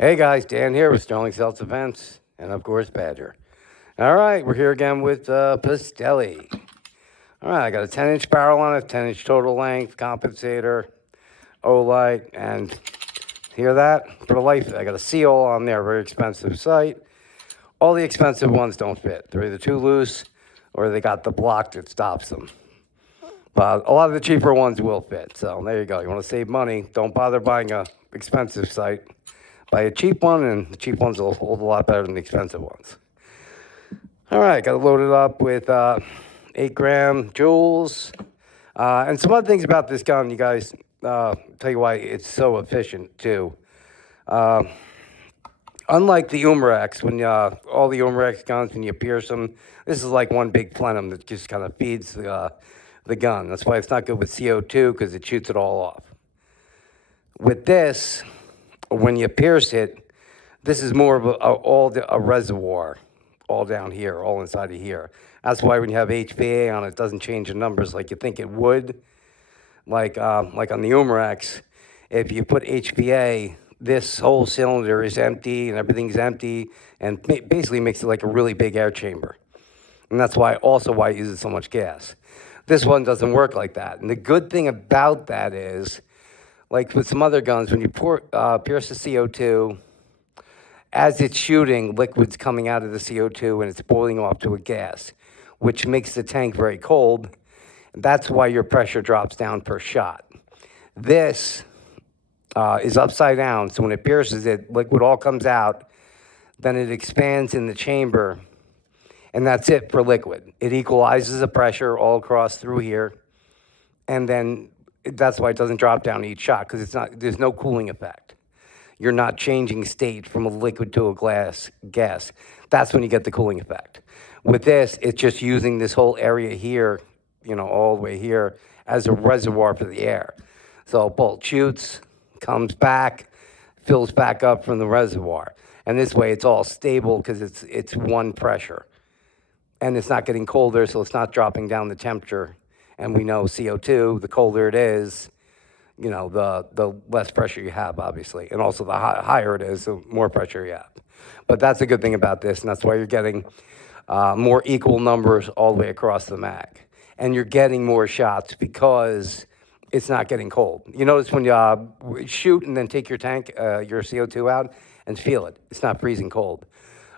Hey guys, Dan here with Sterling Self Defense, and of course Badger. All right, we're here again with Pastelli. All right, I got a 10-inch barrel on it, 10-inch total length, compensator, O-light, and hear that? For the life, I got a seal on there, very expensive sight. All the expensive ones don't fit. They're either too loose or they got the block that stops them. But a lot of the cheaper ones will fit. So there you go. You want to save money, don't bother buying a expensive sight. Buy a cheap one, and the cheap ones will hold a lot better than the expensive ones. All right, got it loaded up with 8-gram joules. And some other things about this gun, you guys, tell you why it's so efficient too. Unlike the Umrex, when all the Umrex guns, when you pierce them, this is like one big plenum that just kind of feeds the gun. That's why it's not good with CO2, because it shoots it all off. With this, when you pierce it, this is more of a reservoir, all down here, all inside of here. That's why when you have HPA on it, it doesn't change the numbers like you think it would. Like on the Umrex, if you put HPA, this whole cylinder is empty and everything's empty, and basically makes it like a really big air chamber. And that's why it uses so much gas. This one doesn't work like that. And the good thing about that is, like with some other guns, when you pierce the CO2, as it's shooting, liquid's coming out of the CO2 and it's boiling off to a gas, which makes the tank very cold. That's why your pressure drops down per shot. This is upside down, so when it pierces it, liquid all comes out, then it expands in the chamber, and that's it for liquid. It equalizes the pressure all across through here, and then that's why it doesn't drop down each shot, because there's no cooling effect. You're not changing state from a liquid to a gas. That's when you get the cooling effect. With this, it's just using this whole area here, all the way here, as a reservoir for the air. So bolt shoots, comes back, fills back up from the reservoir. And this way it's all stable because it's one pressure. And it's not getting colder, so it's not dropping down the temperature. And we know CO2, the colder it is, the less pressure you have, obviously. And also the higher it is, the more pressure you have. But that's a good thing about this, and that's why you're getting more equal numbers all the way across the mag. And you're getting more shots because it's not getting cold. You notice when you shoot and then take your tank, your CO2 out, and feel it. It's not freezing cold.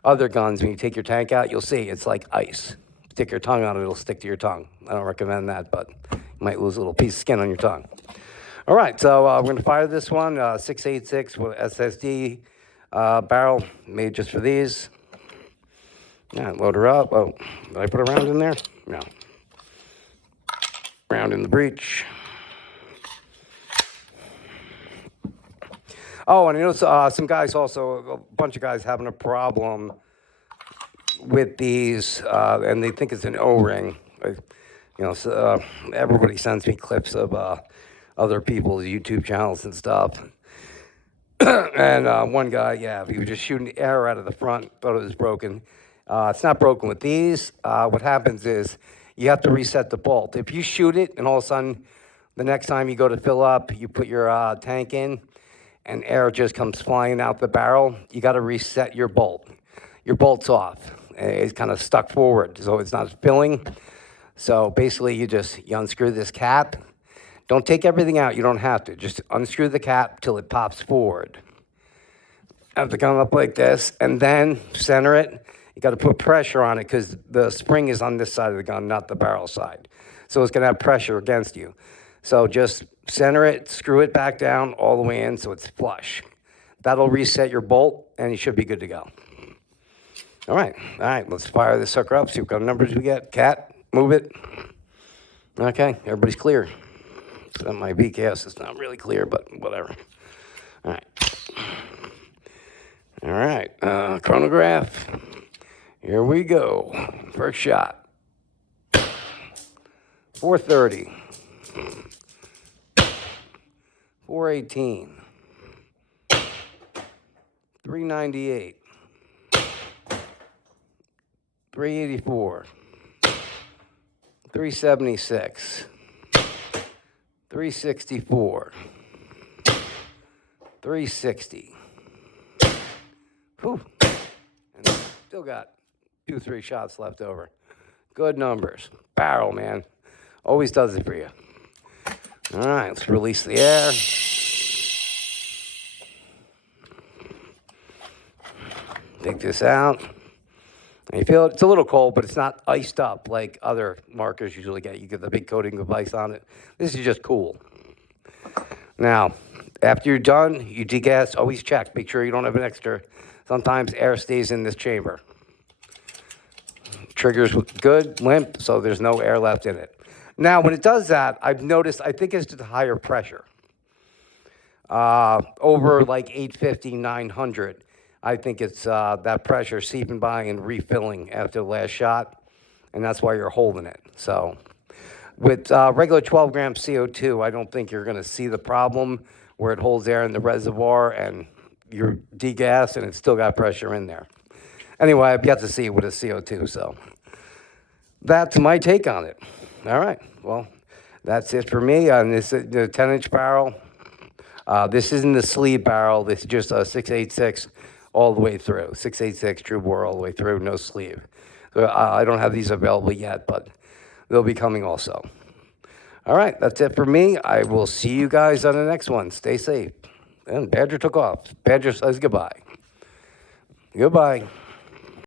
Other guns, when you take your tank out, you'll see it's like ice. Stick your tongue on it, it'll stick to your tongue. I don't recommend that, but you might lose a little piece of skin on your tongue. All right, so we're going to fire this one, 686 with SSD barrel, made just for these. Yeah, load her up. Oh, did I put a round in there? No. Round in the breech. Oh, and I noticed some guys also, a bunch of guys having a problem with these, and they think it's an O-ring. Everybody sends me clips of other people's YouTube channels and stuff. And one guy, he was just shooting air out of the front, thought it was broken. It's not broken with these. What happens is you have to reset the bolt. If you shoot it and all of a sudden the next time you go to fill up, you put your tank in and air just comes flying out the barrel, you got to reset your bolt. Your bolt's off. It's kind of stuck forward, so it's not filling. So basically you unscrew this cap. Don't take everything out, you don't have to. Just unscrew the cap till it pops forward. Have to come up like this, and then center it. You got to put pressure on it because the spring is on this side of the gun, not the barrel side. So it's going to have pressure against you. So just center it, screw it back down all the way in so it's flush. That'll reset your bolt, and you should be good to go. All right, let's fire this sucker up, see what kind of numbers we get. Cat, move it. Okay, everybody's clear. So my VKS is not really clear, but whatever. All right, chronograph. Here we go. First shot. 430. 418. 398. 384. 376. 364. 360. Whew. And still got 2-3 shots left over. Good numbers. Barrel, man. Always does it for you. All right, let's release the air. Take this out. And you feel it's a little cold, but it's not iced up like other markers usually get. You get the big coating of ice on it. This is just cool. Now, after you're done, you degas, always check. Make sure you don't have an extra. Sometimes air stays in this chamber. Trigger's good, limp, so there's no air left in it. Now, when it does that, I've noticed, I think it's just higher pressure. Over like 850, 900. I think it's that pressure seeping by and refilling after the last shot, and that's why you're holding it. So with regular 12-gram CO2, I don't think you're going to see the problem where it holds air in the reservoir and you're degassed and it's still got pressure in there. Anyway, I've yet to see it with a CO2, so that's my take on it. All right, well, that's it for me on this the 10-inch barrel. This isn't the sleeve barrel. This is just a 686 all the way through. 686 true bore all the way through, no sleeve. So, I don't have these available yet, but they'll be coming also. All right, that's it for me. I will see you guys on the next one. Stay safe. And Badger took off. Badger says goodbye. Goodbye.